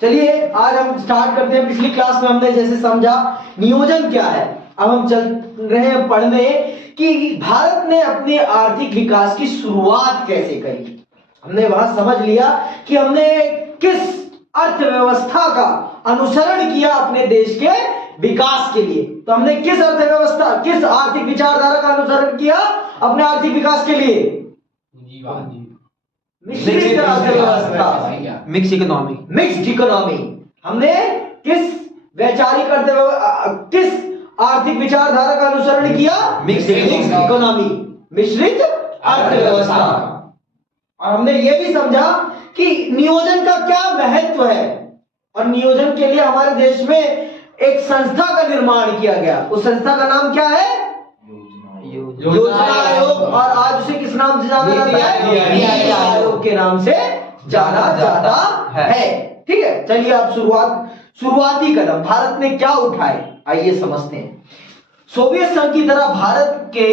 चलिए आज हम स्टार्ट करते हैं। पिछली क्लास में हमने जैसे समझा नियोजन क्या है, अब हम चल रहे हैं पढ़ने कि भारत ने अपने आर्थिक विकास की शुरुआत कैसे करी। हमने वहां समझ लिया कि हमने किस अर्थव्यवस्था का अनुसरण किया अपने देश के विकास के लिए। तो हमने किस अर्थव्यवस्था, किस आर्थिक विचारधारा का अनुसरण किया अपने आर्थिक विकास के लिए? मिश्रित अर्थव्यवस्था, मिक्स इकोनॉमी। Mixed economy. हमने किस वैचारिक अर्थव्यवस्था, किस आर्थिक विचारधारा का अनुसरण किया? मिक्स्ड इकोनॉमी, मिश्रित अर्थव्यवस्था। और हमने यह भी समझा कि नियोजन का क्या महत्व है, और नियोजन के लिए हमारे देश में एक संस्था का निर्माण किया गया। उस संस्था का नाम क्या है? योजना आयोग। और आज उसे किस नाम से जाना जाता है? नीति आयोग के नाम से जाना जाता है। ठीक है, चलिए अब शुरुआती कदम भारत ने क्या उठाए आइए समझते हैं। सोवियत संघ की तरह भारत के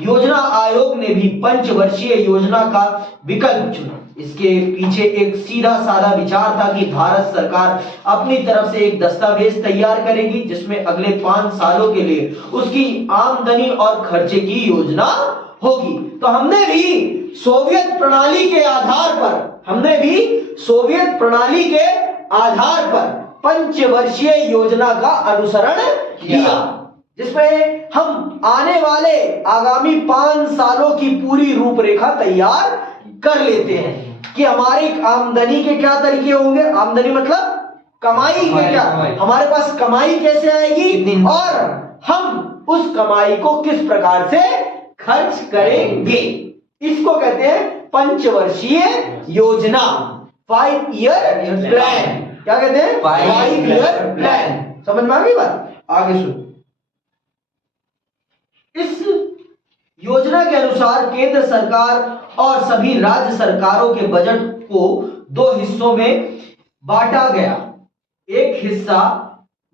योजना आयोग ने भी पंचवर्षीय योजना का विकल्प चुना। इसके पीछे एक सीधा साधा विचार था कि भारत सरकार अपनी तरफ से एक दस्तावेज तैयार करेगी जिसमें अगले 5 सालों के लिए उसकी आमदनी और खर्चे की योजना होगी। तो हमने भी सोवियत प्रणाली के आधार पर पंचवर्षीय योजना का अनुसरण किया, जिसमें हम आने वाले आगामी 5 सालों की पूरी रूपरेखा तैयार कर लेते हैं कि हमारी आमदनी के क्या तरीके होंगे। आमदनी मतलब कमाई के क्या, हमारे पास कमाई कैसे आएगी और हम उस कमाई को किस प्रकार से खर्च करेंगे। इसको कहते हैं पंचवर्षीय योजना, 5 ईयर प्लान। क्या कहते हैं? 5 ईयर प्लान। समझ में आ गई बात? आगे सुनो। इस योजना के अनुसार केंद्र सरकार और सभी राज्य सरकारों के बजट को 2 हिस्सों में बांटा गया। एक हिस्सा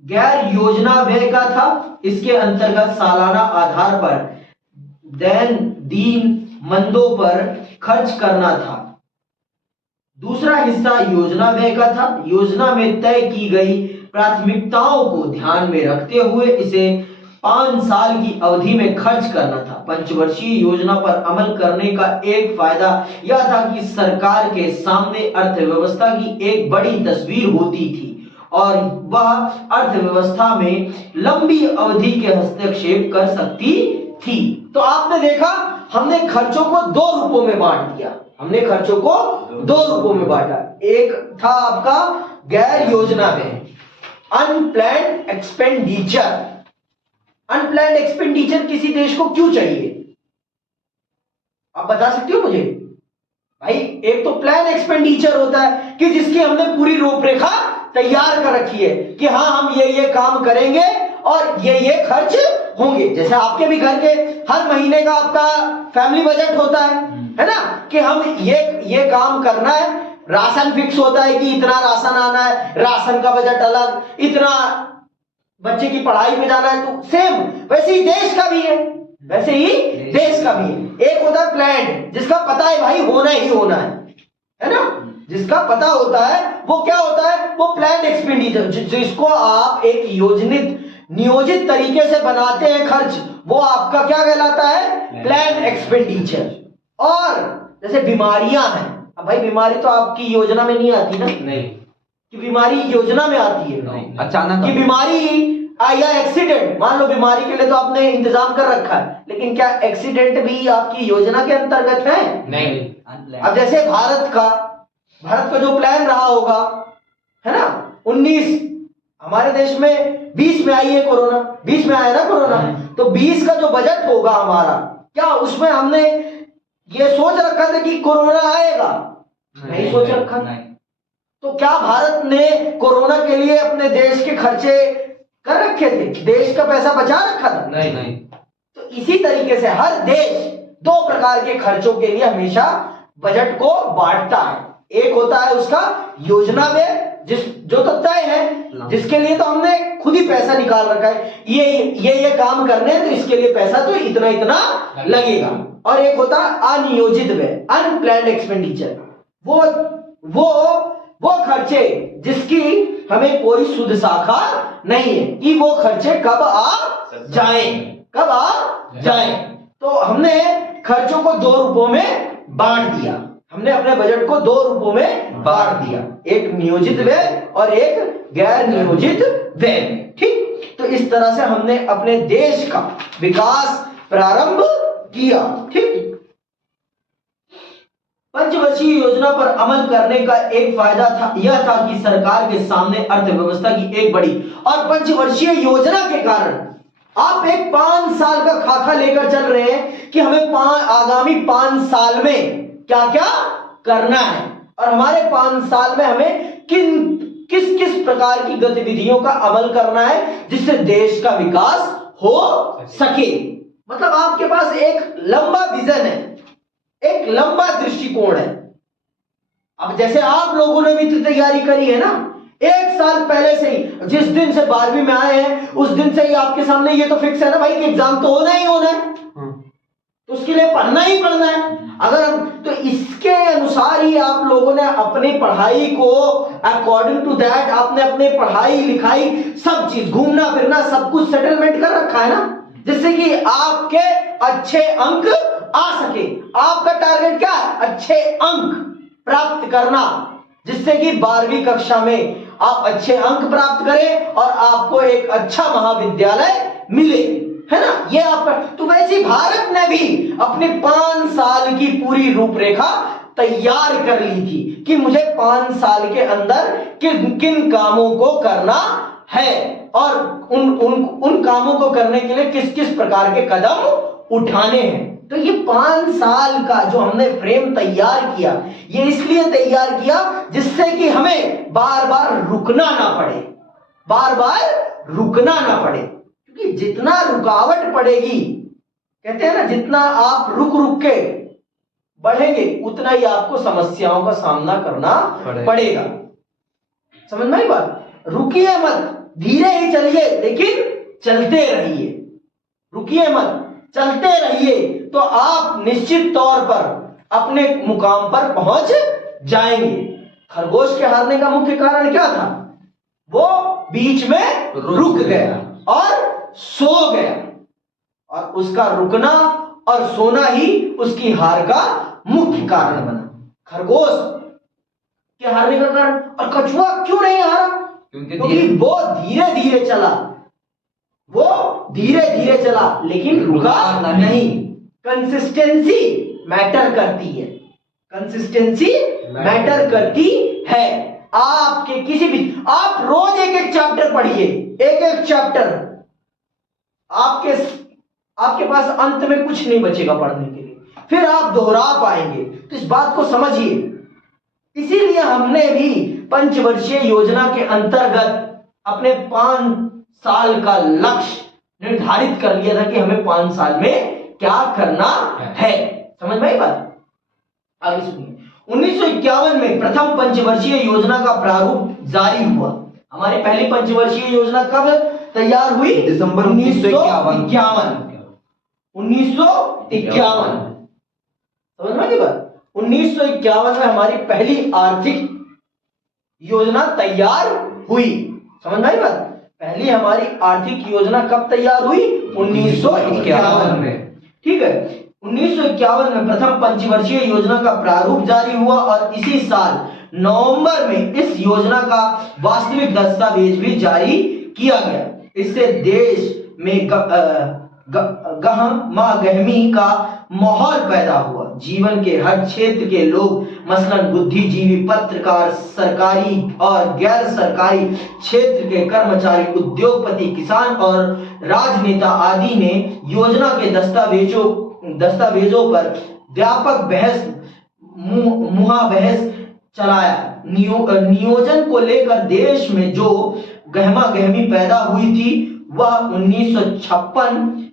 गैर योजना व्यय का था, इसके अंतर्गत सालाना आधार पर दीनमंदों पर खर्च करना था। दूसरा हिस्सा योजना व्यय का था। योजना में तय की गई प्राथमिकताओं को ध्यान में रखते हुए इसे 5 साल की अवधि में खर्च करना था। पंचवर्षीय योजना पर अमल करने का एक फायदा यह था कि सरकार के सामने अर्थव्यवस्था की एक बड़ी तस्वीर होती थी और वह अर्थव्यवस्था में लंबी अवधि के हस्तक्षेप कर सकती थी। तो आपने देखा हमने खर्चों को 2 रूपों में बांट दिया। हमने खर्चों को 2 रूपों में बांटा। एक था आपका गैर योजना व्यय, अनप्लैन्ड एक्सपेंडिचर। अनप्लैन्ड एक्सपेंडिचर किसी देश को क्यों चाहिए, आप बता सकते हो मुझे? भाई एक तो प्लान एक्सपेंडिचर होता है कि जिसकी हमने पूरी रूपरेखा तैयार कर रखी है कि हाँ हम ये काम करेंगे और ये खर्च होंगे। जैसे आपके भी घर के हर महीने का आपका फैमिली बजट होता है ना, कि हम ये काम करना है। राशन फिक्स होता है कि इतना राशन आना है, राशन का बजट अलग, इतना बच्चे की पढ़ाई में जाना है। तो सेम वैसे ही देश का भी है, वैसे ही देश का भी है। एक होता है प्लान, जिसका पता है भाई होना ही होना है ना, जिसका पता होता है वो क्या होता है, वो प्लान एक्सपेंडिचर, जिसको आप एक नियोजित तरीके से बनाते हैं खर्च, वो आपका क्या कहलाता है? Plan expenditure. और जैसे बीमारियां हैं, अब भाई बीमारी तो आपकी योजना में नहीं आती ना, नहीं, कि बीमारी योजना में आती है अचानक कि बीमारी या एक्सीडेंट। मान लो बीमारी के लिए तो आपने इंतजाम कर रखा है, लेकिन क्या एक्सीडेंट भी आपकी योजना के अंतर्गत है? नहीं। अब जैसे भारत का जो प्लान रहा होगा, है ना, 19 हमारे देश में 20 में आई है कोरोना, 20 में आया ना कोरोना, तो 20 का जो बजट होगा हमारा, क्या उसमें हमने ये सोच रखा था कि कोरोना आएगा? नहीं सोच रखा। तो क्या भारत ने कोरोना के लिए अपने देश के खर्चे कर रखे थे? देश का पैसा बचा रखा था? नहीं। तो इसी तरीके से हर देश 2 प्रकार के खर्चों के लिए हमेशा बजट को बांटता है। एक होता है उसका योजना व्यय, जो तो तय है, जिसके लिए तो हमने खुद ही पैसा निकाल रखा है, ये काम करने हैं तो इसके लिए पैसा तो इतना लगेगा। और एक होता है अनियोजित व्यय, अनप्लैन्ड एक्सपेंडिचर। वो वो खर्चे जिसकी हमें कोई शुद्ध शाखा नहीं है कि वो खर्चे कब आ जाएं। तो हमने खर्चों को 2 रूपों में बांट दिया। हमने अपने बजट को 2 रूपों में बांट दिया, एक नियोजित व्यय और एक गैर नियोजित व्यय। ठीक, तो इस तरह से हमने अपने देश का विकास प्रारंभ किया। ठीक, पंचवर्षीय योजना पर अमल करने का एक फायदा यह था कि सरकार के सामने अर्थव्यवस्था की एक बड़ी और पंचवर्षीय योजना के कारण आप एक 5 साल का खाका लेकर चल रहे हैं कि हमें आगामी 5 साल में क्या क्या करना है और हमारे 5 साल में हमें किस किस प्रकार की गतिविधियों का अमल करना है जिससे देश का विकास हो सके। मतलब आपके पास एक लंबा विजन है, एक लंबा दृष्टिकोण है। अब जैसे आप लोगों ने भी तो तैयारी करी है ना, 1 साल पहले से ही, जिस दिन से 12वीं में आए हैं उस दिन से ही आपके सामने ये तो फिक्स है ना भाई कि एग्जाम तो होना ही होना है, तो उसके लिए पढ़ना ही पढ़ना है। अगर तो इसके अनुसार ही आप लोगों ने अपनी पढ़ाई को अकॉर्डिंग टू दैट आपने अपने पढ़ाई लिखाई सब चीज, घूमना फिरना सब कुछ सेटलमेंट कर रखा है ना, जिससे कि आपके अच्छे अंक आ सके। आपका टारगेट क्या है? अच्छे अंक प्राप्त करना, जिससे कि 12वीं कक्षा में आप अच्छे अंक प्राप्त करें और आपको एक अच्छा महाविद्यालय मिले, है ना। ये आपका, तो वैसे भारत ने भी अपने 5 साल की पूरी रूपरेखा तैयार कर ली थी कि मुझे 5 साल के अंदर किन किन कामों को करना है और उन कामों को करने के लिए किस किस प्रकार के कदम उठाने हैं। तो ये 5 साल का जो हमने फ्रेम तैयार किया, ये इसलिए तैयार किया जिससे कि हमें बार बार रुकना ना पड़े, क्योंकि जितना रुकावट पड़ेगी, कहते हैं ना, जितना आप रुक के बढ़ेंगे उतना ही आपको समस्याओं का सामना करना पड़ेगा। समझ में आई बात? रुकिए मत, धीरे ही चलिए लेकिन चलते रहिए। रुकिए मत, चलते रहिए तो आप निश्चित तौर पर अपने मुकाम पर पहुंच जाएंगे। खरगोश के हारने का मुख्य कारण क्या था? वो बीच में रुक गया और सो गया, और उसका रुकना और सोना ही उसकी हार का मुख्य कारण बना। खरगोश के हारने का कारण, और कछुआ क्यों नहीं हारा? क्योंकि वो धीरे धीरे चला लेकिन रुका नहीं। कंसिस्टेंसी मैटर करती है। आपके किसी भी, आप रोज एक एक चैप्टर पढ़िए, एक चैप्टर, आपके पास अंत में कुछ नहीं बचेगा पढ़ने के लिए, फिर आप दोहरा पाएंगे। तो इस बात को समझिए। इसीलिए हमने भी पंचवर्षीय योजना के अंतर्गत अपने 5 साल का लक्ष्य निर्धारित कर लिया था कि हमें 5 साल में क्या करना है। समझ में आई बात? आगे सुनिए। 1951 में प्रथम पंचवर्षीय योजना का प्रारूप जारी हुआ। हमारी पहली पंचवर्षीय योजना कब तैयार हुई? दिसंबर 1951। 1951। समझ में आई बात? 1951 में हमारी पहली आर्थिक योजना तैयार हुई। समझ में आई बात? पहली हमारी आर्थिक योजना कब तैयार हुई? 1951 में। ठीक है, 1951 में प्रथम पंचवर्षीय योजना का प्रारूप जारी हुआ और इसी साल नवंबर में इस योजना का वास्तविक दस्तावेज भी जारी किया गया। इससे देश में गहमी का माहौल पैदा हुआ। जीवन के हर क्षेत्र के लोग, मसलन बुद्धिजीवी, पत्रकार, सरकारी और गैर सरकारी क्षेत्र के कर्मचारी, उद्योगपति, किसान और राजनेता आदि ने योजना के दस्तावेजों पर व्यापक मुहाबहस चलाया। नियोजन को लेकर देश में जो गहमागहमी पैदा हुई थी वह 1956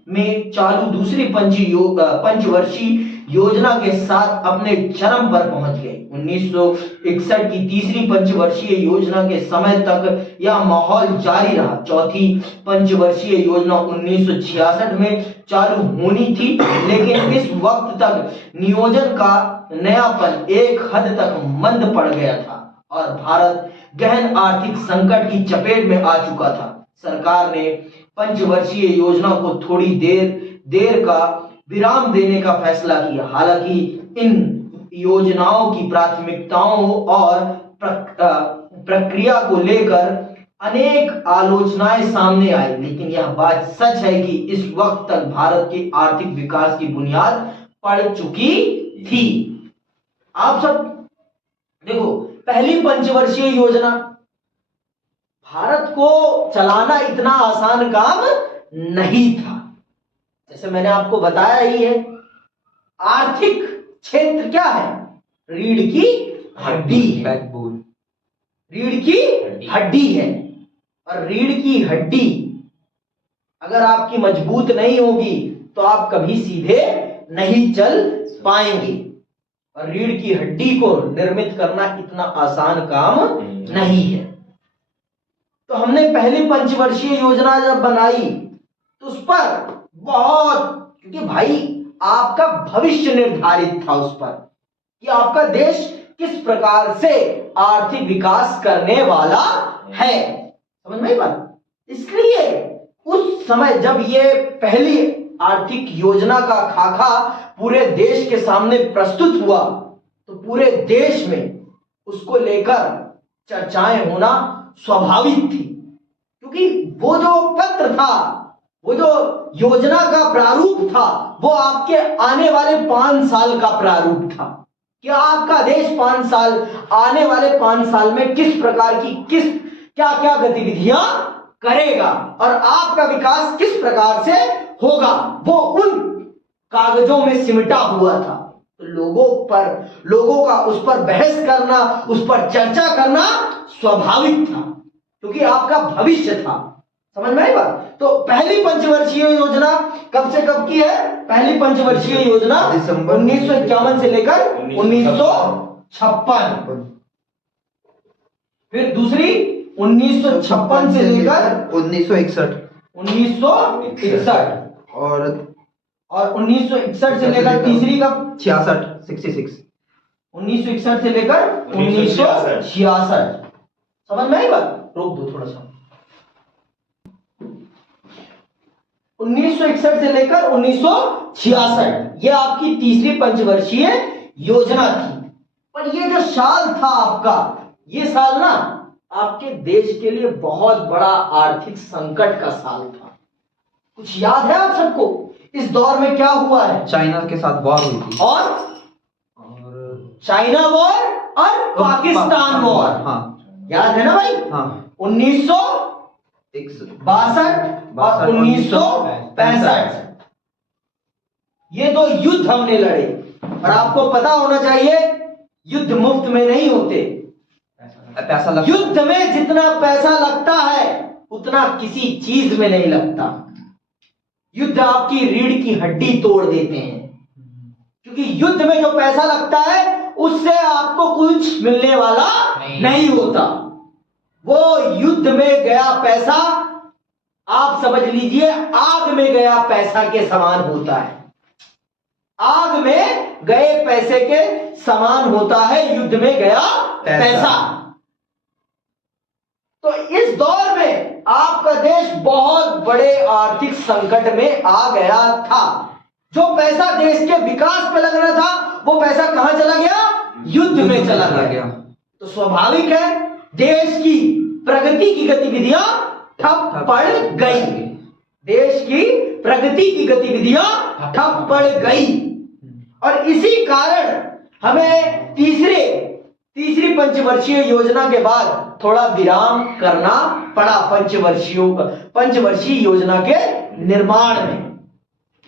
में चालू दूसरी पंचवर्षीय योजना के साथ अपने चरम पर पहुंच गई। 1961 की तीसरी पंचवर्षीय योजना के समय तक यह माहौल जारी रहा। चौथी पंचवर्षीय योजना 1966 में चालू होनी थी, लेकिन इस वक्त तक नियोजन का नयापन एक हद तक मंद पड़ गया था और भारत गहन आर्थिक संकट की चपेट में आ चुका था। सरकार ने पंचवर्षीय योजना को थोड़ी देर का विराम देने का फैसला किया। हालांकि इन योजनाओं की प्राथमिकताओं और प्रक्रिया को लेकर अनेक आलोचनाएं सामने आई, लेकिन यह बात सच है कि इस वक्त तक भारत के आर्थिक विकास की बुनियाद पड़ चुकी थी। आप सब देखो, पहली पंचवर्षीय योजना, भारत को चलाना इतना आसान काम नहीं था। जैसे मैंने आपको बताया ही है, आर्थिक क्षेत्र क्या है? रीढ़ की हड्डी है, बैकबोन, रीढ़ की हड्डी है। और रीढ़ की हड्डी अगर आपकी मजबूत नहीं होगी तो आप कभी सीधे नहीं चल पाएंगे। और रीढ़ की हड्डी को निर्मित करना इतना आसान काम नहीं है। तो हमने पहली पंचवर्षीय योजना जब बनाई तो उस पर बहुत, क्योंकि भाई आपका भविष्य निर्धारित था उस पर कि आपका देश किस प्रकार से आर्थिक विकास करने वाला है। समझ में आई बात? इसलिए उस समय जब ये पहली आर्थिक योजना का खाका पूरे देश के सामने प्रस्तुत हुआ तो पूरे देश में उसको लेकर चर्चाएं होना स्वाभाविक थी, क्योंकि वो जो पत्र था, वो जो योजना का प्रारूप था, वो आपके आने वाले 5 साल का प्रारूप था कि आपका देश 5 साल, आने वाले 5 साल में किस प्रकार की क्या क्या गतिविधियां करेगा और आपका विकास किस प्रकार से होगा, वो उन कागजों में सिमटा हुआ था। तो लोगों का उस पर बहस करना, उस पर चर्चा करना स्वाभाविक था, क्योंकि आपका भविष्य था। समझ में आई बात? तो पहली पंचवर्षीय योजना कब से कब की है? पहली पंचवर्षीय योजना दिसंबर 1951 से लेकर 1956। फिर दूसरी 1956 से लेकर 1961 और 1961 से लेकर तीसरी कब? 66 1961 से लेकर 1966। समझ में आई बात? रोक दो थोड़ा सा। 1961 से लेकर 1966 ये आपकी तीसरी पंचवर्षीय योजना थी। पर ये जो साल था आपका, ये साल ना आपके देश के लिए बहुत बड़ा आर्थिक संकट का साल था। कुछ याद है आप सबको इस दौर में क्या हुआ है? चाइना के साथ वॉर हुई थी और चाइना वॉर और पाकिस्तान वॉर। हाँ, याद है ना भाई? हाँ, 1962 और 1965 ये 2 युद्ध हमने लड़े। और आपको पता होना चाहिए, युद्ध मुफ्त में नहीं होते। पैसा लगता, युद्ध में जितना पैसा लगता है उतना किसी चीज में नहीं लगता। युद्ध आपकी रीढ़ की हड्डी तोड़ देते हैं, क्योंकि युद्ध में जो पैसा लगता है उससे आपको कुछ मिलने वाला नहीं होता। वो युद्ध में गया पैसा आप समझ लीजिए आग में गया पैसा के समान होता है। आग में गए पैसे के समान होता है युद्ध में गया पैसा। तो इस दौर में आपका देश बहुत बड़े आर्थिक संकट में आ गया था। जो पैसा देश के विकास पे लगना था वो पैसा कहां चला गया? युद्ध में चला गया। तो स्वाभाविक है देश की प्रगति की गतिविधियां ठप पड़ गई। देश की प्रगति की गतिविधियां ठप पड़ गई और इसी कारण हमें तीसरी पंचवर्षीय योजना के बाद थोड़ा विराम करना पड़ा पंचवर्षीय योजना के निर्माण में।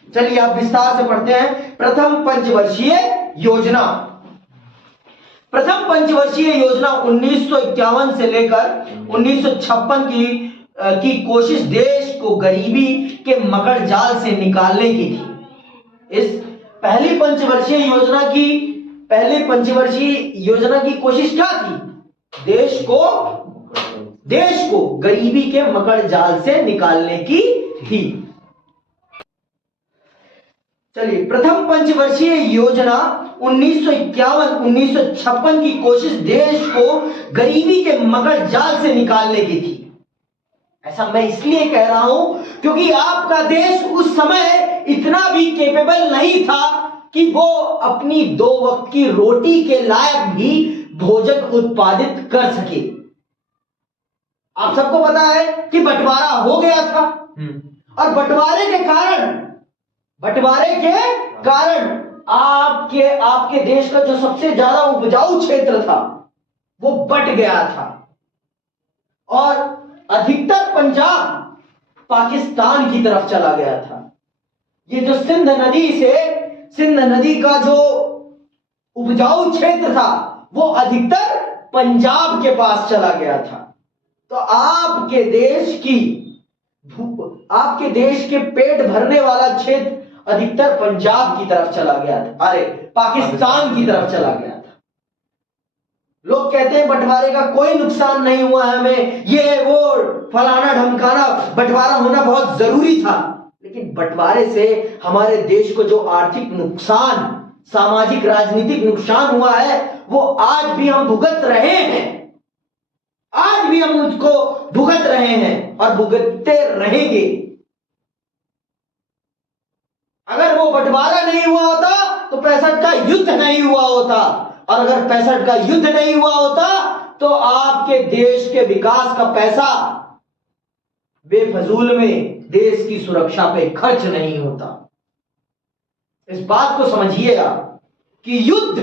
चलिए आप विस्तार से पढ़ते हैं। प्रथम पंचवर्षीय योजना 1951 से लेकर 1956 की कोशिश देश को गरीबी के मकड़ जाल से निकालने की थी। इस पहली पंचवर्षीय योजना की कोशिश क्या थी? देश को गरीबी के मकड़ जाल से निकालने की थी। चलिए, प्रथम पंचवर्षीय योजना 1951-1956 की कोशिश देश को गरीबी के मगर जाल से निकालने की थी। ऐसा मैं इसलिए कह रहा हूं क्योंकि आपका देश उस समय इतना भी केपेबल नहीं था कि वो अपनी 2 वक्त की रोटी के लायक भी भोजन उत्पादित कर सके। आप सबको पता है कि बंटवारा हो गया था और बंटवारे के कारण आपके देश का जो सबसे ज्यादा उपजाऊ क्षेत्र था वो बट गया था और अधिकतर पंजाब पाकिस्तान की तरफ चला गया था। ये जो सिंध नदी का जो उपजाऊ क्षेत्र था वो अधिकतर पंजाब के पास चला गया था। तो आपके देश के पेट भरने वाला क्षेत्र अधिकतर पंजाब की तरफ चला गया था, अरे पाकिस्तान की तरफ चला गया था। लोग कहते हैं बंटवारे का कोई नुकसान नहीं हुआ है, हमें ये वो फलाना ढमकाना, बंटवारा होना बहुत जरूरी था। लेकिन बंटवारे से हमारे देश को जो आर्थिक नुकसान, सामाजिक राजनीतिक नुकसान हुआ है वो आज भी हम भुगत रहे हैं, आज भी हम उसको भुगत रहे हैं और भुगतते रहेंगे। अगर वो बंटवारा नहीं हुआ होता तो 65 का युद्ध नहीं हुआ होता, और अगर 65 का युद्ध नहीं हुआ होता तो आपके देश के विकास का पैसा बेफजूल में देश की सुरक्षा पे खर्च नहीं होता। इस बात को समझिएगा कि युद्ध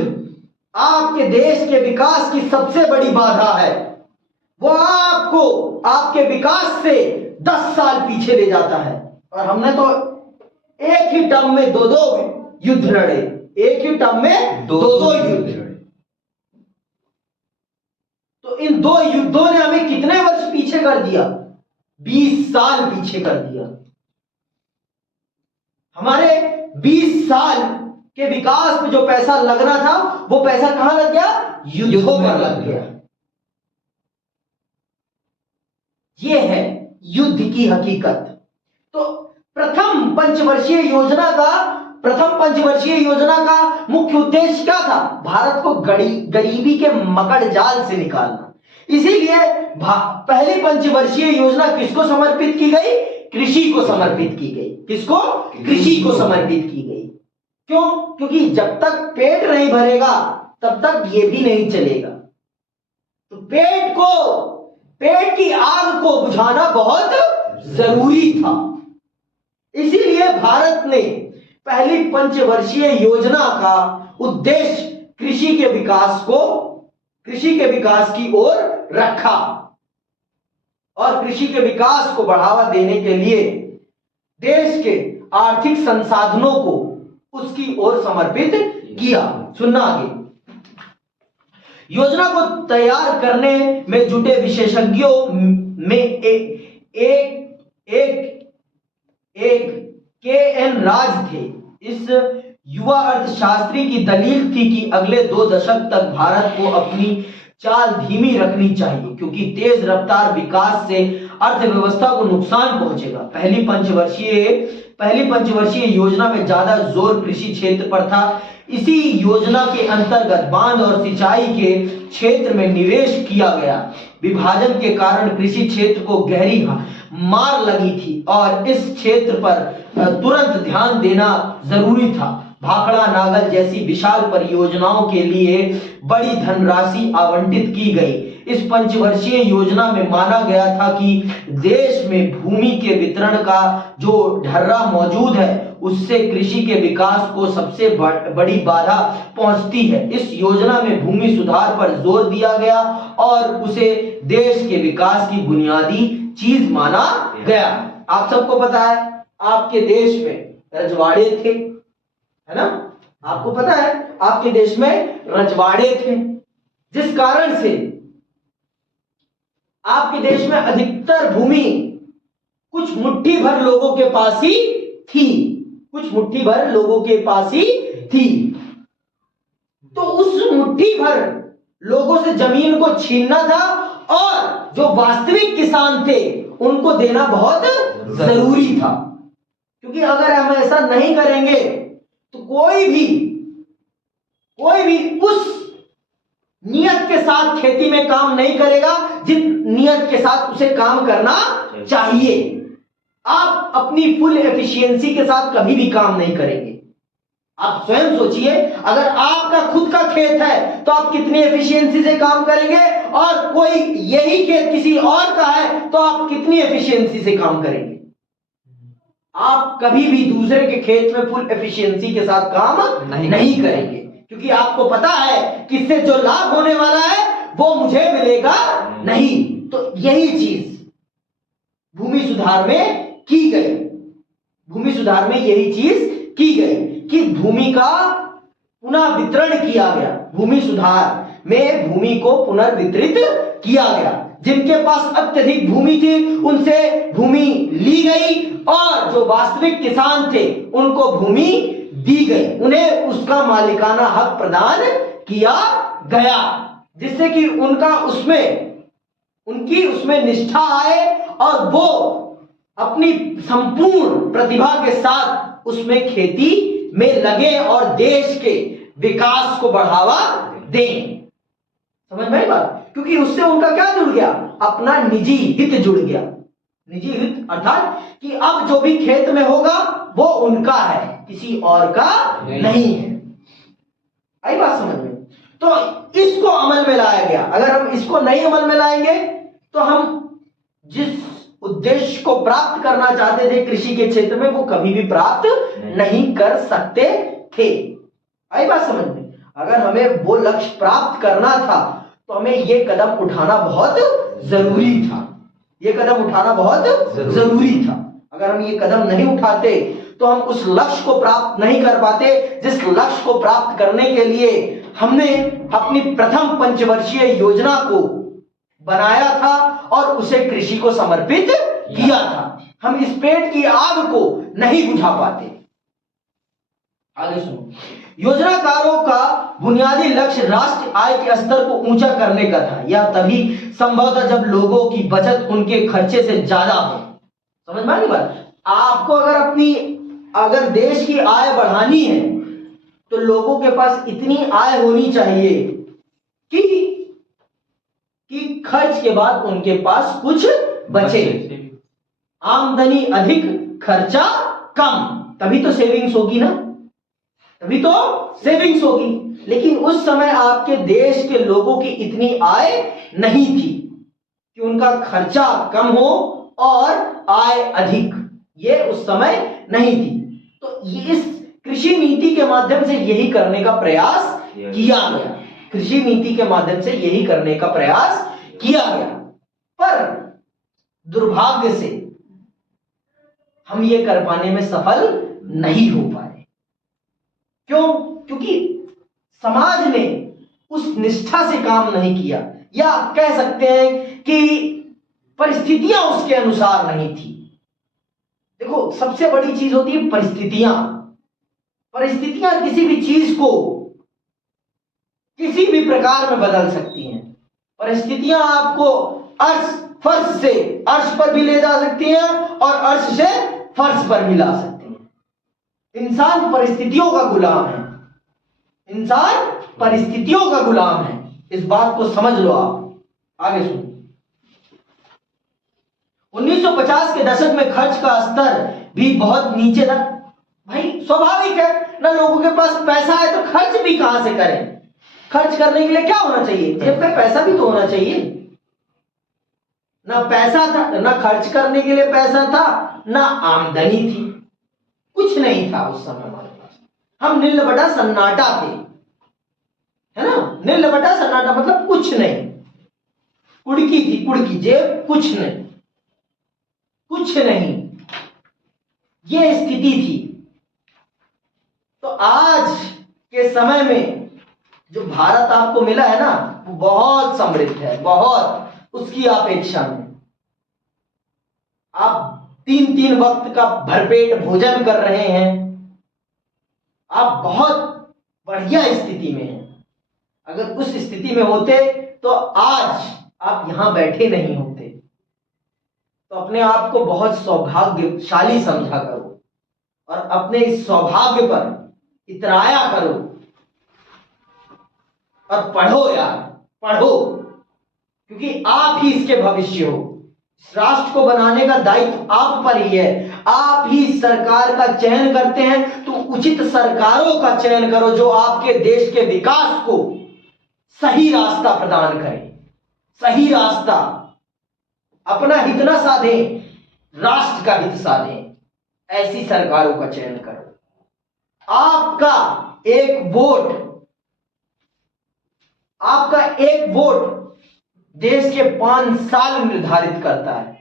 आपके देश के विकास की सबसे बड़ी बाधा है। वो आपको आपके विकास से 10 साल पीछे ले जाता है। और हमने तो एक ही टर्म में 2 युद्ध लड़े, एक ही टर्म में 2 युद्ध लड़े। तो इन 2 युद्धों ने हमें कितने वर्ष पीछे कर दिया? 20 साल पीछे कर दिया। हमारे 20 साल के विकास में जो पैसा लगना था वो पैसा कहां लग गया? युद्धों पर लग गया। ये है युद्ध की हकीकत। तो प्रथम पंचवर्षीय योजना का मुख्य उद्देश्य क्या था? भारत को गरीबी के मकड़ जाल से निकालना। इसीलिए पहली पंचवर्षीय योजना किसको समर्पित की गई? कृषि को समर्पित की गई। किसको? कृषि को समर्पित की गई। क्यों? क्योंकि जब तक पेट नहीं भरेगा तब तक ये भी नहीं चलेगा। तो पेट की आग को बुझाना बहुत जरूरी था। इसीलिए भारत ने पहली पंचवर्षीय योजना का उद्देश्य कृषि के विकास की ओर रखा और कृषि के विकास को बढ़ावा देने के लिए देश के आर्थिक संसाधनों को उसकी ओर समर्पित किया। सुनना आगे। योजना को तैयार करने में जुटे विशेषज्ञों में एक के.एन. राज थे। इस युवा अर्थशास्त्री की दलील थी कि अगले 2 दशक तक भारत को अपनी चाल धीमी रखनी चाहिए क्योंकि तेज रफ्तार विकास से अर्थव्यवस्था को नुकसान पहुंचेगा। पहली पंचवर्षीय योजना में ज्यादा जोर कृषि क्षेत्र पर था। इसी योजना के अंतर्गत बांध और सिंचाई के क्षेत्र में निवेश किया गया। विभाजन के कारण कृषि क्षेत्र को गहरी मार लगी थी और इस क्षेत्र पर तुरंत ध्यान देना जरूरी था। भाखड़ा नागल जैसी विशाल परियोजनाओं के लिए बड़ी धनराशि आवंटित की गई। इस पंचवर्षीय योजना में माना गया था कि देश में भूमि के वितरण का जो ढर्रा मौजूद है उससे कृषि के विकास को सबसे बड़ी बाधा पहुंचती है। इस योजना में भूमि सुधार पर जोर दिया गया और उसे देश के विकास की बुनियादी चीज माना गया। आप सबको पता है आपके देश में रजवाड़े थे, है ना? आपको पता है आपके देश में रजवाड़े थे, जिस कारण से आपके देश में अधिकतर भूमि कुछ मुट्ठी भर लोगों के पास ही थी। तो उस मुट्ठी भर लोगों से जमीन को छीनना था और जो वास्तविक किसान थे उनको देना बहुत जरूरी था। क्योंकि अगर हम ऐसा नहीं करेंगे तो कोई भी उस नियत के साथ खेती में काम नहीं करेगा जिस नियत के साथ उसे काम करना चाहिए। आप अपनी फुल एफिशिएंसी के साथ कभी भी काम नहीं करेंगे। आप स्वयं सोचिए, अगर आपका खुद का खेत है तो आप कितनी एफिशिएंसी से काम करेंगे, और कोई यही खेत किसी और का है तो आप कितनी एफिशिएंसी से काम करेंगे। आप कभी भी दूसरे के खेत में फुल एफिशिएंसी के साथ काम नहीं करेंगे, क्योंकि आपको पता है कि इससे जो लाभ होने वाला है वो मुझे मिलेगा नहीं। तो यही चीज भूमि सुधार में की गई। भूमि सुधार में यही चीज की गई कि भूमि का पुनः वितरण किया गया। भूमि सुधार में भूमि को पुनर्वितरित किया गया। जिनके पास अत्यधिक भूमि थी उनसे भूमि ली गई, और जो वास्तविक किसान थे उनको भूमि दी गई। उन्हें उसका मालिकाना हक प्रदान किया गया, जिससे कि उनकी उसमें निष्ठा आए और वो अपनी संपूर्ण प्रतिभा के साथ उसमें खेती में लगे और देश के विकास को बढ़ावा दें। समझ में आई बात? क्योंकि उससे उनका क्या जुड़ गया? अपना निजी हित जुड़ गया। निजी हित अर्थात कि अब जो भी खेत में होगा वो उनका है, किसी और का नहीं है। आई बात समझ में? तो इसको अमल में लाया गया। अगर हम इसको नहीं अमल में लाएंगे तो हम जिस उद्देश्य को प्राप्त करना चाहते थे कृषि के क्षेत्र में वो कभी भी प्राप्त नहीं कर सकते थे। आई बात समझ में? अगर हमें वो लक्ष्य प्राप्त करना था तो हमें ये कदम उठाना बहुत जरूरी था। ये कदम उठाना बहुत जरूरी था। अगर हम ये कदम नहीं उठाते तो हम उस लक्ष्य को प्राप्त नहीं कर पाते जिस लक्ष्य को प्राप्त करने के लिए हमने अपनी प्रथम पंचवर्षीय योजना को बनाया था और उसे कृषि को समर्पित किया था। हम इस पेट की आग को नहीं बुझा पाते। आगे सुनो। योजनाकारों का बुनियादी लक्ष्य राष्ट्रीय आय के स्तर को ऊंचा करने का था। यह तभी संभव था जब लोगों की बचत उनके खर्चे से ज्यादा हो। समझ में आ रही बात? आपको अगर देश की आय बढ़ानी है तो लोगों के पास इतनी आय होनी चाहिए कि खर्च के बाद उनके पास कुछ बचे। आमदनी अधिक, खर्चा कम, तभी तो सेविंग्स होगी ना, तभी तो सेविंग्स होगी। लेकिन उस समय आपके देश के लोगों की इतनी आय नहीं थी कि उनका खर्चा कम हो और आय अधिक, ये उस समय नहीं थी। तो इस कृषि नीति के माध्यम से यही करने का प्रयास किया गया। कृषि नीति के माध्यम से यही करने का प्रयास किया गया, पर दुर्भाग्य से हम ये कर पाने में सफल नहीं हो पाए। क्यों? क्योंकि समाज ने उस निष्ठा से काम नहीं किया, या कह सकते हैं कि परिस्थितियां उसके अनुसार नहीं थी। देखो, सबसे बड़ी चीज होती है परिस्थितियां। परिस्थितियां किसी भी चीज को किसी भी प्रकार में बदल सकती हैं। परिस्थितियां आपको फर्श से अर्श पर भी ले जा सकती हैं और अर्श से फर्श पर भी ला सकती हैं। इंसान परिस्थितियों का गुलाम है। इंसान परिस्थितियों का गुलाम है। इस बात को समझ लो आप। आगे सुनो। 1950 के दशक में खर्च का स्तर भी बहुत नीचे था। भाई स्वाभाविक है ना, लोगों के पास पैसा है तो खर्च भी कहां से करें? खर्च करने के लिए क्या होना चाहिए? जेब में पैसा भी तो होना चाहिए ना। पैसा था ना, खर्च करने के लिए पैसा था ना, आमदनी थी, कुछ नहीं था उस समय हमारे पास। हम नील बटा सन्नाटा थे, है ना। नील बटा सन्नाटा मतलब कुछ नहीं। कुड़की थी, कुड़की जेब, कुछ नहीं, कुछ नहीं, ये स्थिति थी। तो आज के समय में जो भारत आपको मिला है ना, वो बहुत समृद्ध है, बहुत, उसकी अपेक्षा में। आप 3-3 वक्त का भरपेट भोजन कर रहे हैं। आप बहुत बढ़िया स्थिति में हैं। अगर उस स्थिति में होते तो आज आप यहां बैठे नहीं होते। तो अपने आप को बहुत सौभाग्यशाली समझा करो और अपने इस सौभाग्य पर, इतराया करो और पढ़ो यार, पढ़ो, क्योंकि आप ही इसके भविष्य हो। इस राष्ट्र को बनाने का दायित्व आप पर ही है। आप ही सरकार का चयन करते हैं, तो उचित सरकारों का चयन करो जो आपके देश के विकास को सही रास्ता प्रदान करे। सही रास्ता, अपना हित न साधे, राष्ट्र का हित साधे, ऐसी सरकारों का चयन करो। आपका एक वोट, आपका एक वोट देश के 5 साल निर्धारित करता है।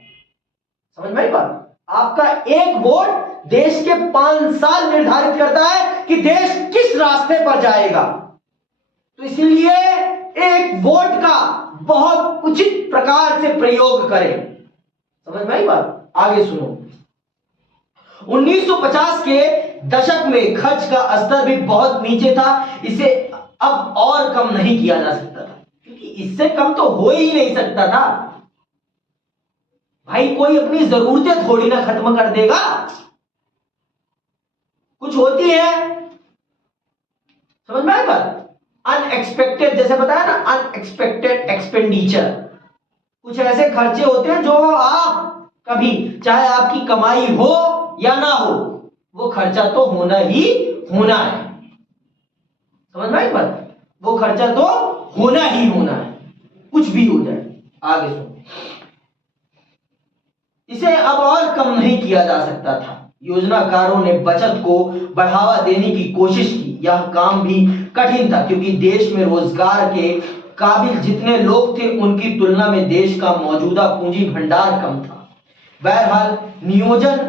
समझ में आई बात? आपका एक वोट देश के 5 साल निर्धारित करता है कि देश किस रास्ते पर जाएगा। तो इसलिए एक वोट का बहुत उचित प्रकार से प्रयोग करें। समझ में आई बात? आगे सुनो। 1950 के दशक में खर्च का स्तर भी बहुत नीचे था। इसे अब और कम नहीं किया जा सकता था, क्योंकि इससे कम तो हो ही नहीं सकता था। भाई कोई अपनी जरूरतें थोड़ी ना खत्म कर देगा, कुछ होती है। समझ में आया बात? अनएक्सपेक्टेड, जैसे बताया ना, अनएक्सपेक्टेड एक्सपेंडिचर, कुछ ऐसे खर्चे होते हैं जो आप कभी, चाहे आपकी कमाई हो या ना हो, वो खर्चा तो होना ही होना है। समझ में आई बात? वो खर्चा तो होना ही होना है, कुछ भी हो जाए। आगे सुनो। इसे अब और कम नहीं किया जा सकता था। योजनाकारों ने बचत को बढ़ावा देने की कोशिश की। यह काम भी कठिन था, क्योंकि देश में रोजगार के काबिल जितने लोग थे, उनकी तुलना में देश का मौजूदा पूंजी भंडार कम था। बहरहाल नियोजन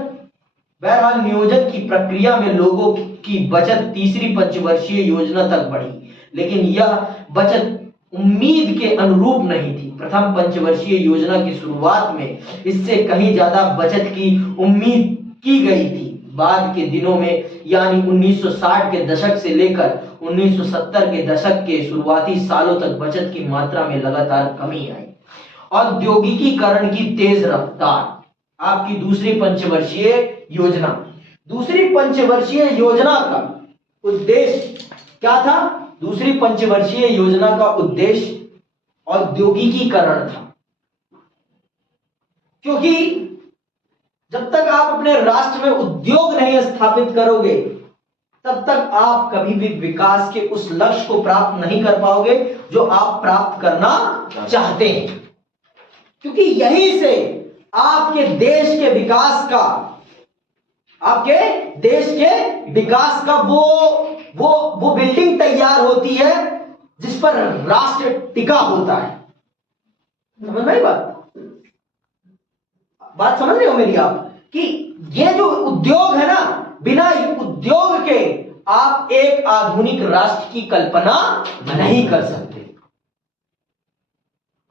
की प्रक्रिया में लोगों की बचत तीसरी पंचवर्षीय योजना तक बढ़ी, लेकिन यह बचत उम्मीद के अनुरूप नहीं थी। प्रथम पंचवर्षीय योजना की शुरुआत में इससे कहीं ज्यादा बचत की उम्मीद की गई थी। बाद के दिनों में, यानी 1960 के दशक से लेकर 1970 के दशक के शुरुआती सालों तक बचत की मात्रा में लगातार कमी आई। औद्योगिकीकरण की तेज रफ्तार, आपकी दूसरी पंचवर्षीय योजना। दूसरी पंचवर्षीय योजना का उद्देश्य क्या था? दूसरी पंचवर्षीय योजना का उद्देश्य औद्योगिकीकरण था, क्योंकि जब तक आप अपने राष्ट्र में उद्योग नहीं स्थापित करोगे, तब तक आप कभी भी विकास के उस लक्ष्य को प्राप्त नहीं कर पाओगे जो आप प्राप्त करना चाहते हैं। क्योंकि यहीं से आपके देश के विकास का, आपके देश के विकास का वो बिल्डिंग तैयार होती है जिस पर राष्ट्र टिका होता है। समझ में आई बात समझ रहे हो मेरी आप? कि ये जो उद्योग है ना, बिना उद्योग के आप एक आधुनिक राष्ट्र की कल्पना नहीं कर सकते।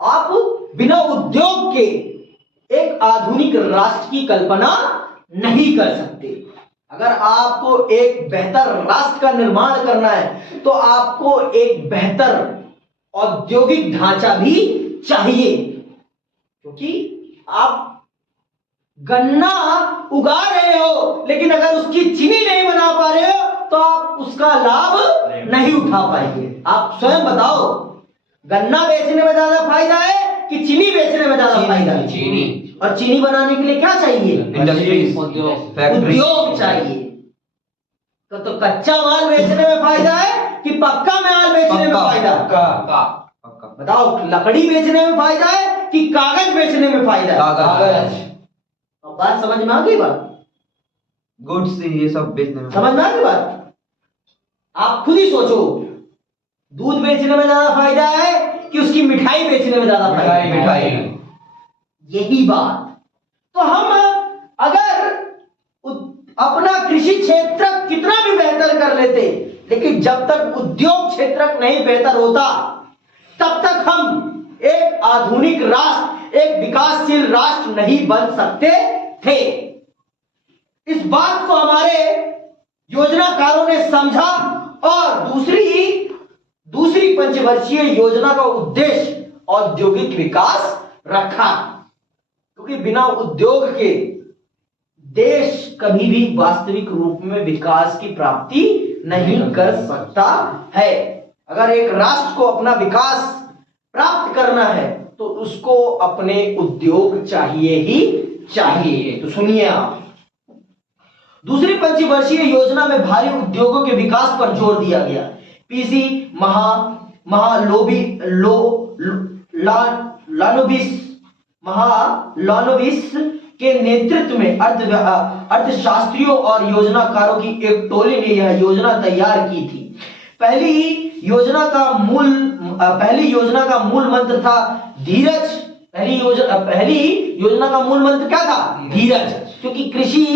आप बिना उद्योग के एक आधुनिक राष्ट्र की कल्पना नहीं कर सकते। अगर आपको एक बेहतर राष्ट्र का निर्माण करना है, तो आपको एक बेहतर औद्योगिक ढांचा भी चाहिए। क्योंकि आप गन्ना उगा रहे हो, लेकिन अगर उसकी चीनी नहीं बना पा रहे हो, तो आप उसका लाभ नहीं उठा पाएंगे। आप स्वयं बताओ, गन्ना बेचने में ज्यादा फायदा है कि चीनी बेचने में ज्यादा फायदा है? चीनी। और चीनी बनाने के लिए क्या चाहिए? इंडस्ट्रीज, उद्योग चाहिए। तो कच्चा माल बेचने में फायदा है कि पक्का माल बेचने में फायदा? पक्का। बताओ, लकड़ी बेचने में फायदा है कि कागज बेचने में फायदा है? कागज। अब बात समझ में आ गई? बात गुड्स ये सब बेचने में समझ में आ गई बात? आप खुद ही सोचो, दूध बेचने में ज्यादा फायदा है कि उसकी मिठाई बेचने में ज्यादा फायदा है? मिठाई। यही बात। तो हम अगर अपना कृषि क्षेत्र कितना भी बेहतर कर लेते, लेकिन जब तक उद्योग क्षेत्र नहीं बेहतर होता, तब तक हम एक आधुनिक राष्ट्र, एक विकासशील राष्ट्र नहीं बन सकते थे। इस बात को हमारे योजनाकारों ने समझा और दूसरी पंचवर्षीय योजना का उद्देश्य औद्योगिक विकास रखा। क्योंकि बिना उद्योग के देश कभी भी वास्तविक रूप में विकास की प्राप्ति नहीं कर सकता है। अगर एक राष्ट्र को अपना विकास प्राप्त करना है तो उसको अपने उद्योग चाहिए ही चाहिए। तो सुनिए आप, दूसरी पंचवर्षीय योजना में भारी उद्योगों के विकास पर जोर दिया गया। पीसी महालानोबिस के नेतृत्व में अर्थशास्त्रियों और योजनाकारों की एक टोली ने यह योजना तैयार की थी। पहली योजना का मूल मंत्र था धीरज। पहली योजना का मूल मंत्र क्या था? धीरज। क्योंकि कृषि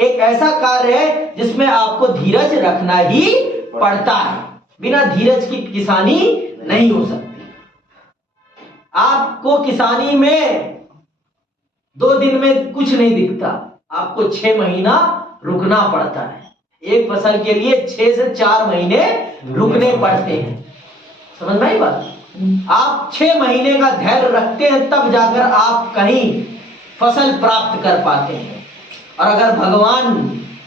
एक ऐसा कार्य है जिसमें आपको धीरज रखना ही पड़ता है। बिना धीरज की किसानी नहीं हो सकती। आपको किसानी में 2 दिन में कुछ नहीं दिखता, आपको 6 महीना रुकना पड़ता है। एक फसल के लिए 6 से 4 महीने रुकने पड़ते हैं। समझ में आई बात? आप 6 महीने का धैर्य रखते हैं तब जाकर आप कहीं फसल प्राप्त कर पाते हैं। और अगर भगवान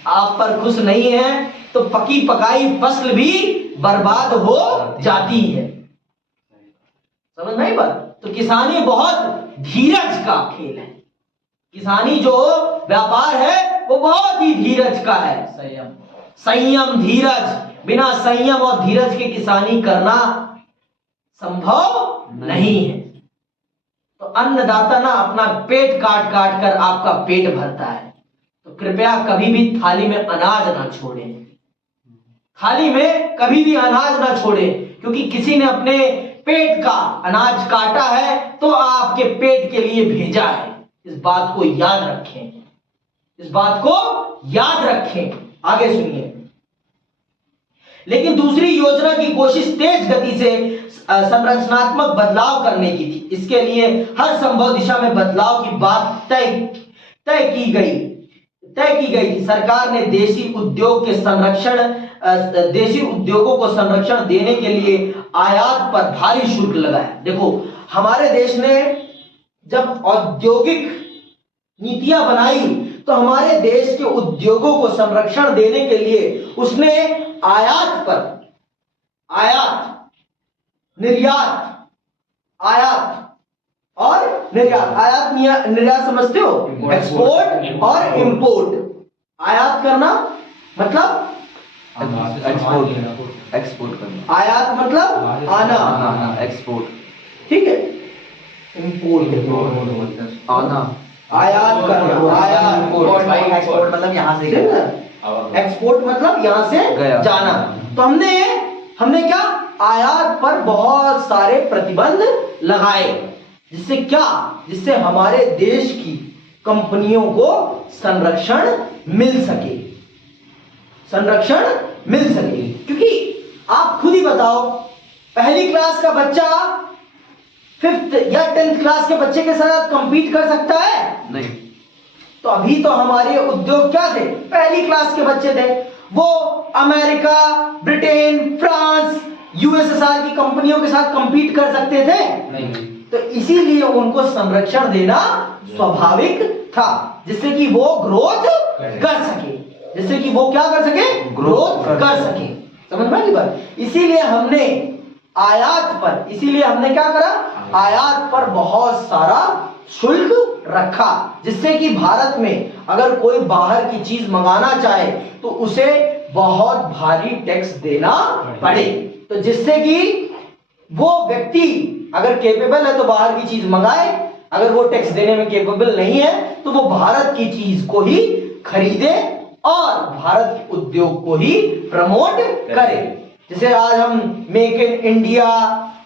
आप पर खुश नहीं है तो पकी पकाई फसल भी बर्बाद हो जाती है। समझ में आई बात? तो किसानी बहुत धीरज का खेल है। किसानी जो व्यापार है वो बहुत ही धीरज का है। संयम, धीरज। बिना संयम और धीरज के किसानी करना संभव नहीं है। तो अन्नदाता ना अपना पेट काट काट कर आपका पेट भरता है। तो कृपया कभी भी थाली में अनाज ना छोड़ें। थाली में कभी भी अनाज ना छोड़ें, क्योंकि किसी ने अपने पेट का अनाज काटा है तो आपके पेट के लिए भेजा है। इस बात को याद रखें, इस बात को याद रखें। आगे सुनिए। लेकिन दूसरी योजना की कोशिश तेज गति से संरचनात्मक बदलाव करने की थी। इसके लिए हर संभव दिशा में बदलाव की बात तय की गई थी। सरकार ने देशी उद्योगों को संरक्षण देने के लिए आयात पर भारी शुल्क लगाया। देखो, हमारे देश ने जब औद्योगिक नीतियां बनाई तो हमारे देश के उद्योगों को संरक्षण देने के लिए उसने आयात निर्यात समझते हो? एक्सपोर्ट और इंपोर्ट। आयात करना मतलब एक्सपोर्ट करना। आयात मतलब आना, एक्सपोर्ट। ठीक है। इंपोर्ट आना, आयात करना, एक्सपोर्ट मतलब यहाँ से एक्सपोर्ट मतलब यहाँ से गया, जाना। तो हमने क्या, आयात पर बहुत सारे प्रतिबंध लगाए। जिससे हमारे देश की कंपनियों को संरक्षण मिल सके। क्योंकि आप खुद ही बताओ, पहली क्लास का बच्चा 5th या 10th क्लास के बच्चे के साथ कंपीट कर सकता है? नहीं। तो अभी तो हमारे उद्योग क्या थे? पहली क्लास के बच्चे थे। वो अमेरिका, ब्रिटेन, फ्रांस, यूएसएसआर की कंपनियों के साथ कंपीट कर सकते थे? नहीं। तो इसीलिए उनको संरक्षण देना स्वाभाविक था, जिससे कि वो ग्रोथ कर सके। ग्रोथ कर सके। समझ में आई बात? इसीलिए हमने क्या करा? आयात पर बहुत सारा शुल्क रखा, जिससे कि भारत में अगर कोई बाहर की चीज मंगाना चाहे तो उसे बहुत भारी टैक्स देना पड़े। तो जिससे कि वो व्यक्ति अगर केपेबल है तो बाहर की चीज मंगाए, अगर वो टैक्स देने में केपेबल नहीं है तो वो भारत की चीज को ही खरीदे और भारत के उद्योग को ही प्रमोट करे। जैसे आज हम मेक इन इंडिया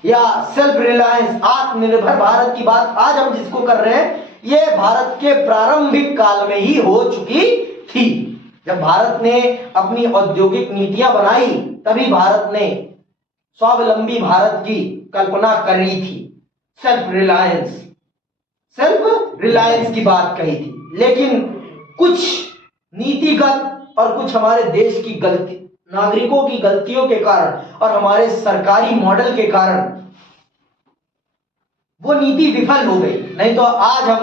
या सेल्फ रिलायंस, आत्मनिर्भर भारत की बात आज हम जिसको कर रहे हैं, ये भारत के प्रारंभिक काल में ही हो चुकी थी। जब भारत ने अपनी औद्योगिक नीतियां बनाई तभी भारत ने स्वावलंबी भारत की कल्पना करी थी। सेल्फ रिलायंस की बात कही थी। लेकिन कुछ नीतिगत और कुछ हमारे देश की गलती, नागरिकों की गलतियों के कारण और हमारे सरकारी मॉडल के कारण वो नीति विफल हो गई। नहीं तो आज हम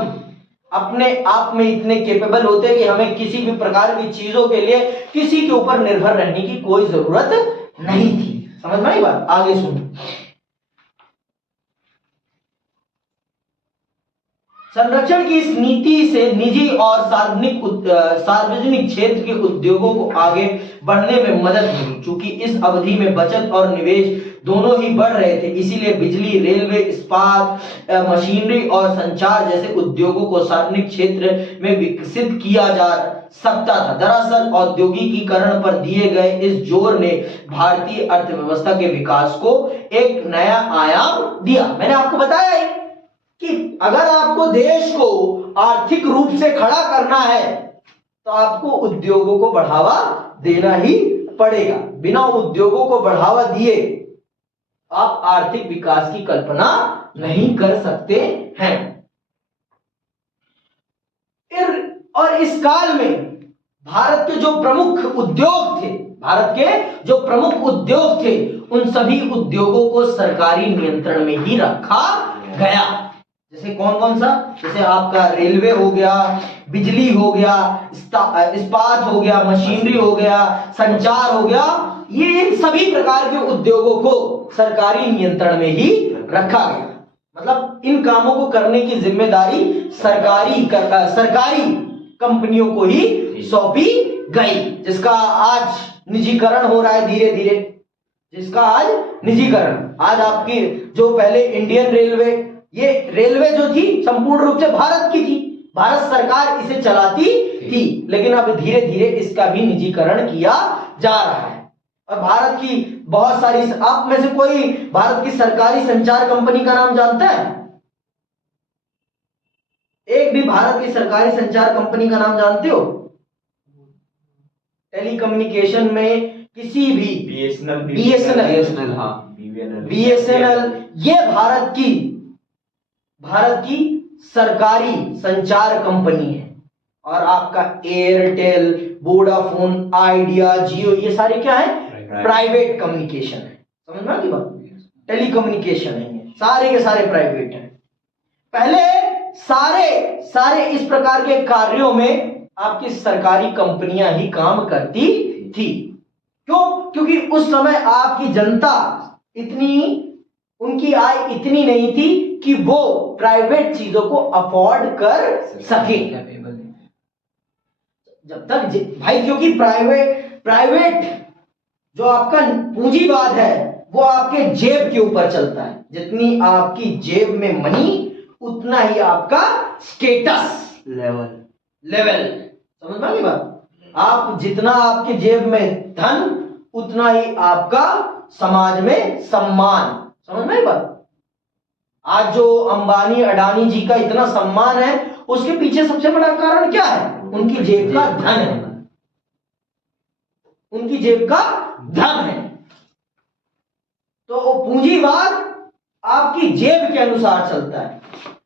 अपने आप में इतने केपेबल होते हैं कि हमें किसी भी प्रकार की चीजों के लिए किसी के ऊपर निर्भर रहने की कोई जरूरत नहीं थी। समझ में आई बात? आगे सुनो। संरक्षण की इस नीति से निजी और सार्वजनिक क्षेत्र के उद्योगों को आगे बढ़ने में मदद मिली। चूंकि इस अवधि में बचत और निवेश दोनों ही बढ़ रहे थे, इसीलिए बिजली, रेलवे, इस्पात, मशीनरी और संचार जैसे उद्योगों को सार्वजनिक क्षेत्र में विकसित किया जा सकता था। दरअसल औद्योगिकीकरण पर दिए गए इस जोर ने भारतीय अर्थव्यवस्था के विकास को एक नया आयाम दिया। मैंने आपको बताया है कि अगर आपको देश को आर्थिक रूप से खड़ा करना है तो आपको उद्योगों को बढ़ावा देना ही पड़ेगा। बिना उद्योगों को बढ़ावा दिए आप आर्थिक विकास की कल्पना नहीं कर सकते हैं। और इस काल में भारत के जो प्रमुख उद्योग थे, उन सभी उद्योगों को सरकारी नियंत्रण में ही रखा गया। जैसे कौन कौन सा? जैसे आपका रेलवे हो गया, बिजली हो गया, इस्पात हो गया, मशीनरी हो गया, संचार हो गया, ये इन सभी प्रकार के उद्योगों को सरकारी नियंत्रण में ही रखा गया। मतलब इन कामों को करने की जिम्मेदारी सरकारी कंपनियों को ही सौंपी गई, जिसका आज निजीकरण हो रहा है धीरे धीरे। आज आपकी जो पहले इंडियन रेलवे, ये रेलवे जो थी संपूर्ण रूप से भारत की थी, भारत सरकार इसे चलाती थी, लेकिन अब धीरे धीरे इसका भी निजीकरण किया जा रहा है। और भारत की बहुत सारी, आप में से कोई भारत की सरकारी संचार कंपनी का नाम जानता है? एक भी भारत की सरकारी संचार कंपनी का नाम जानते हो? टेलीकम्युनिकेशन में किसी भी बीएसएनएल, ये भारत की सरकारी संचार कंपनी है। और आपका एयरटेल, वोडाफोन, आइडिया, जियो, ये सारे क्या है? प्राइवेट कम्युनिकेशन है। समझ में आ गई बात? टेलीकम्युनिकेशन है, ये सारे के सारे प्राइवेट हैं। पहले सारे इस प्रकार के कार्यों में आपकी सरकारी कंपनियां ही काम करती थी। क्यों? क्योंकि उस समय आपकी जनता उनकी आय इतनी नहीं थी कि वो प्राइवेट चीजों को अफोर्ड कर सके। जब तक भाई, क्योंकि प्राइवेट जो आपका पूंजीवाद है वो आपके जेब के ऊपर चलता है। जितनी आपकी जेब में मनी, उतना ही आपका स्टेटस लेवल। समझ में आ गई बात? आप जितना आपकी जेब में धन, उतना ही आपका समाज में सम्मान। समझ में आई बात? आज जो अंबानी अडानी जी का इतना सम्मान है, उसके पीछे सबसे बड़ा कारण क्या है? उनकी जेब का धन है। उनकी जेब का धन है। तो पूंजीवाद आपकी जेब के अनुसार चलता है।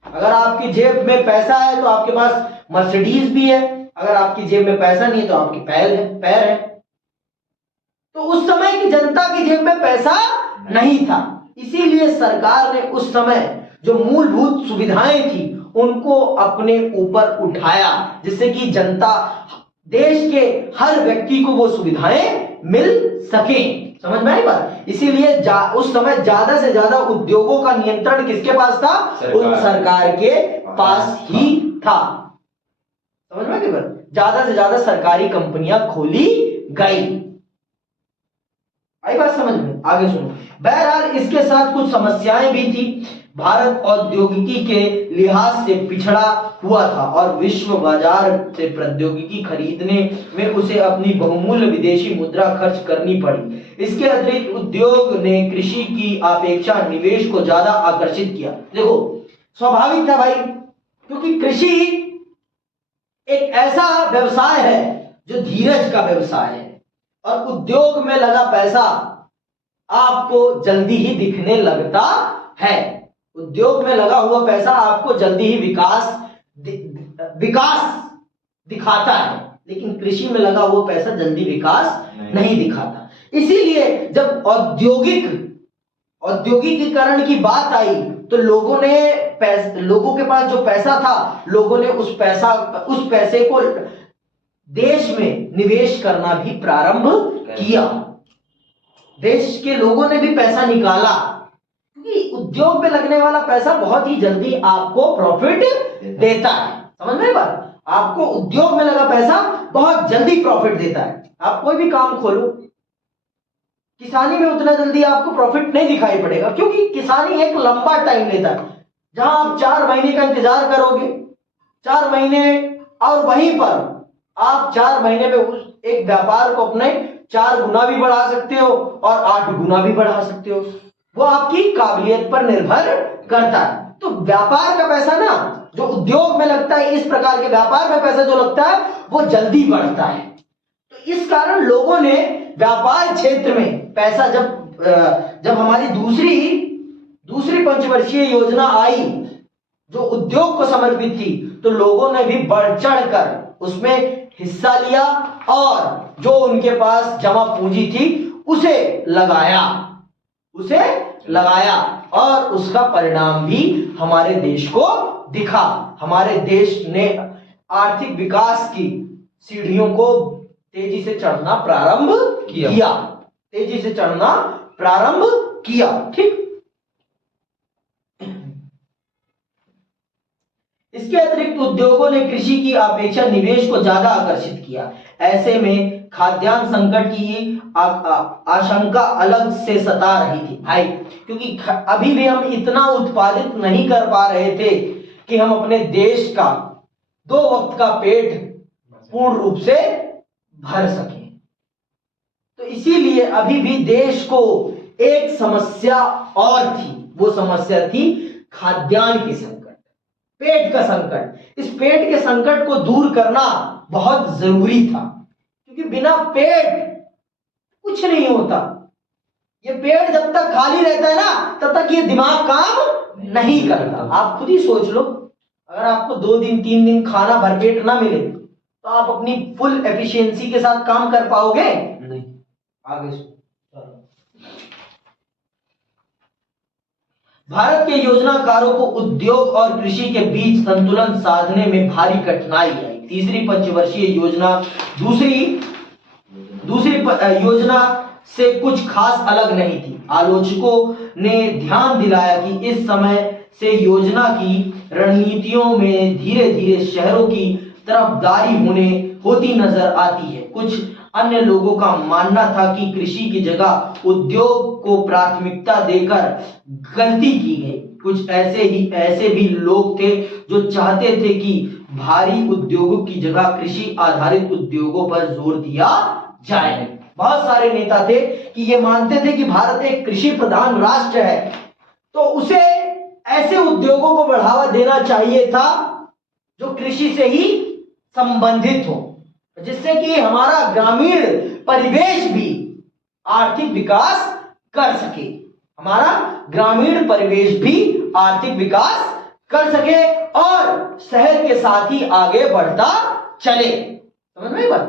अगर आपकी जेब में पैसा है तो आपके पास मर्सिडीज भी है, अगर आपकी जेब में पैसा नहीं है तो आपकी पैर है। तो उस समय की जनता की जेब में पैसा नहीं था, इसीलिए सरकार ने उस समय जो मूलभूत सुविधाएं थी उनको अपने ऊपर उठाया, जिससे कि जनता, देश के हर व्यक्ति को वो सुविधाएं मिल सके। समझ में आई बात? इसीलिए उस समय ज्यादा से ज्यादा उद्योगों का नियंत्रण किसके पास था? उन सरकार के पास ही था। समझ में आई बात? ज्यादा से ज्यादा सरकारी कंपनियां खोली गई। आई बात समझ में? आगे सुनो। बहरहाल इसके साथ कुछ समस्याएं भी थी। भारत औद्योगिकी के लिहाज से पिछड़ा हुआ था और विश्व बाजार से प्रौद्योगिकी खरीदने में उसे अपनी बहुमूल्य विदेशी मुद्रा खर्च करनी पड़ी। इसके अतिरिक्त उद्योग ने कृषि की अपेक्षा निवेश को ज्यादा आकर्षित किया। देखो, स्वाभाविक था भाई, क्योंकि कृषि एक ऐसा व्यवसाय है जो धीरज का व्यवसाय है, और उद्योग में लगा पैसा आपको जल्दी ही दिखने लगता है। उद्योग में लगा हुआ पैसा आपको जल्दी ही विकास दिखाता है, लेकिन कृषि में लगा हुआ पैसा जल्दी विकास नहीं दिखाता। इसीलिए जब औद्योगिकीकरण की बात आई तो लोगों ने लोगों के पास जो पैसा था, लोगों ने उस पैसे को देश में निवेश करना भी प्रारंभ किया। देश के लोगों ने भी पैसा निकाला, क्योंकि उद्योग में लगने वाला पैसा बहुत ही जल्दी आपको प्रॉफिट देता है। समझ में बात? आपको उद्योग में लगा पैसा बहुत जल्दी प्रॉफिट देता है। आप कोई भी काम खोलो, किसानी में उतना जल्दी आपको प्रॉफिट नहीं दिखाई पड़ेगा, क्योंकि किसानी एक लंबा टाइम लेता है। जहां आप 4 महीने का इंतजार करोगे, 4 महीने, और वहीं पर आप 4 महीने में उस एक व्यापार को अपने 4 गुना भी बढ़ा सकते हो और 8 गुना भी बढ़ा सकते हो। वो आपकी काबिलियत पर निर्भर करता है। तो व्यापार का पैसा ना, जो उद्योग में लगता है, इस प्रकार के व्यापार में पैसा जो लगता है वो जल्दी बढ़ता है। तो इस कारण लोगों ने व्यापार क्षेत्र में पैसा, जब हमारी दूसरी पंचवर्षीय योजना आई जो उद्योग को समर्पित थी, तो लोगों ने भी बढ़ चढ़ कर उसमें हिस्सा लिया और जो उनके पास जमा पूंजी थी उसे लगाया और उसका परिणाम भी हमारे देश को दिखा। हमारे देश ने आर्थिक विकास की सीढ़ियों को तेजी से चढ़ना प्रारंभ किया। ठीक, इसके अतिरिक्त उद्योगों ने कृषि की अपेक्षा निवेश को ज्यादा आकर्षित किया। ऐसे में खाद्यान्न संकट की आशंका अलग से सता रही थी भाई, क्योंकि अभी भी हम इतना उत्पादित नहीं कर पा रहे थे कि हम अपने देश का 2 वक्त का पेट पूर्ण रूप से भर सके। तो इसीलिए अभी भी देश को एक समस्या और थी, वो समस्या थी खाद्यान्न की संकट, पेट का संकट। इस पेट के संकट को दूर करना बहुत जरूरी था, क्योंकि बिना पेट कुछ नहीं होता। ये पेट जब तक खाली रहता है ना, तब तक ये दिमाग काम नहीं करता। आप खुद ही सोच लो, अगर आपको 2 दिन 3 दिन खाना भरपेट ना मिले तो आप अपनी फुल एफिशिएंसी के साथ काम कर पाओगे? नहीं। आगे भारत के योजनाकारों को उद्योग और कृषि के बीच संतुलन साधने में भारी कठिनाई आई। तीसरी पंचवर्षीय योजना दूसरी योजना से कुछ खास अलग नहीं थी। आलोचकों ने ध्यान दिलाया कि इस समय से योजना की रणनीतियों में धीरे धीरे शहरों की तरफदारी होती नजर आती है। कुछ अन्य लोगों का मानना था कि कृषि की जगह उद्योग को प्राथमिकता देकर गलती की गई। कुछ ऐसे भी लोग थे जो चाहते थे कि भारी उद्योगों की जगह कृषि आधारित उद्योगों पर जोर दिया जाए। बहुत सारे नेता थे कि ये मानते थे कि भारत एक कृषि प्रधान राष्ट्र है, तो उसे ऐसे उद्योगों को बढ़ावा देना चाहिए था जो कृषि से ही संबंधित हो, जिससे कि हमारा ग्रामीण परिवेश भी आर्थिक विकास कर सके, और शहर के साथ ही आगे बढ़ता चले। समझ में बात?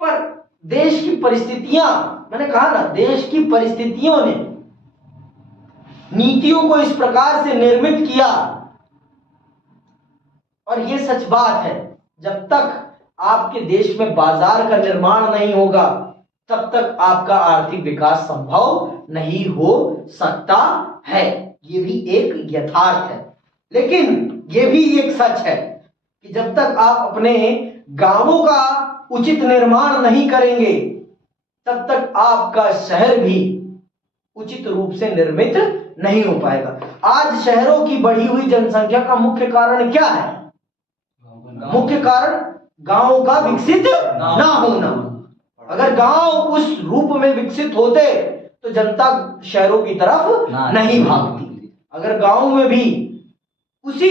पर देश की परिस्थितियां, मैंने कहा ना, देश की परिस्थितियों ने नीतियों को इस प्रकार से निर्मित किया, और ये सच बात है, जब तक आपके देश में बाजार का निर्माण नहीं होगा तब तक आपका आर्थिक विकास संभव नहीं हो सकता है। ये भी एक यथार्थ है, लेकिन ये भी एक सच है कि जब तक आप अपने गांवों का उचित निर्माण नहीं करेंगे तब तक आपका शहर भी उचित रूप से निर्मित नहीं हो पाएगा। आज शहरों की बढ़ी हुई जनसंख्या का मुख्य कारण क्या है? मुख्य कारण गांवों का विकसित ना होना। अगर गांव उस रूप में विकसित होते तो जनता शहरों की तरफ नहीं भागती। अगर गांव में भी उसी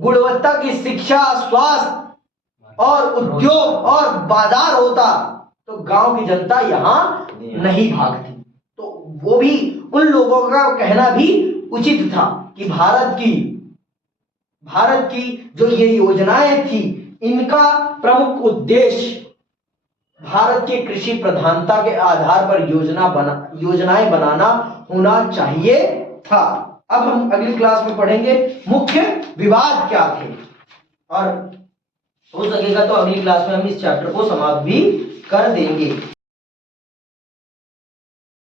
गुणवत्ता की शिक्षा, स्वास्थ्य और उद्योग और बाजार होता तो गांव की जनता यहां नहीं भागती। तो वो भी, उन लोगों का कहना भी उचित था कि भारत की जो ये योजनाएं थी, इनका प्रमुख उद्देश्य भारत के कृषि प्रधानता के आधार पर योजनाएं बनाना होना चाहिए था। अब हम अगली क्लास में पढ़ेंगे मुख्य विवाद क्या थे, और हो सकेगा तो अगली क्लास में हम इस चैप्टर को समाप्त भी कर देंगे।